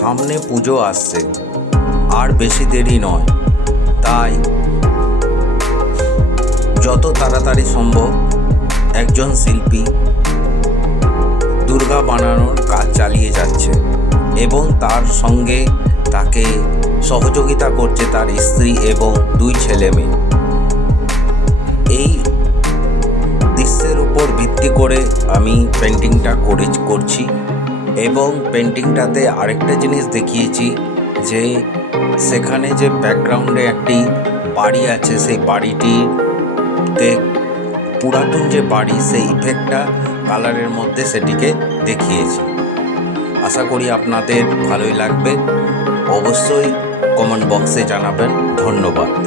সামনে পুজো আসছে। আর বেশি দেরি নয়। তাই যত তাড়াতাড়ি সম্ভব একজন শিল্পী দুর্গা বানানোর কাজ চালিয়ে যাচ্ছে এবং তার সঙ্গে তাকে সহযোগিতা করছে তার স্ত্রী এবং দুই ছেলে মেয়ে। এই দৃশ্যের উপর ভিত্তি করে আমি পেন্টিংটা করে করছি। এবং পেন্টিংটাতে আরেকটা জিনিস দেখিয়েছি যে সেখানে যে ব্যাকগ্রাউন্ডে একটি বাড়ি আছে, সেই বাড়িটিতে পুরাতন যে বাড়ি, সেই ইফেক্টটা কালারের মধ্যে সেটিকে দেখিয়েছি। আশা করি আপনাদের ভালোই লাগবে। অবশ্যই কমেন্ট বক্সে জানাবেন। ধন্যবাদ।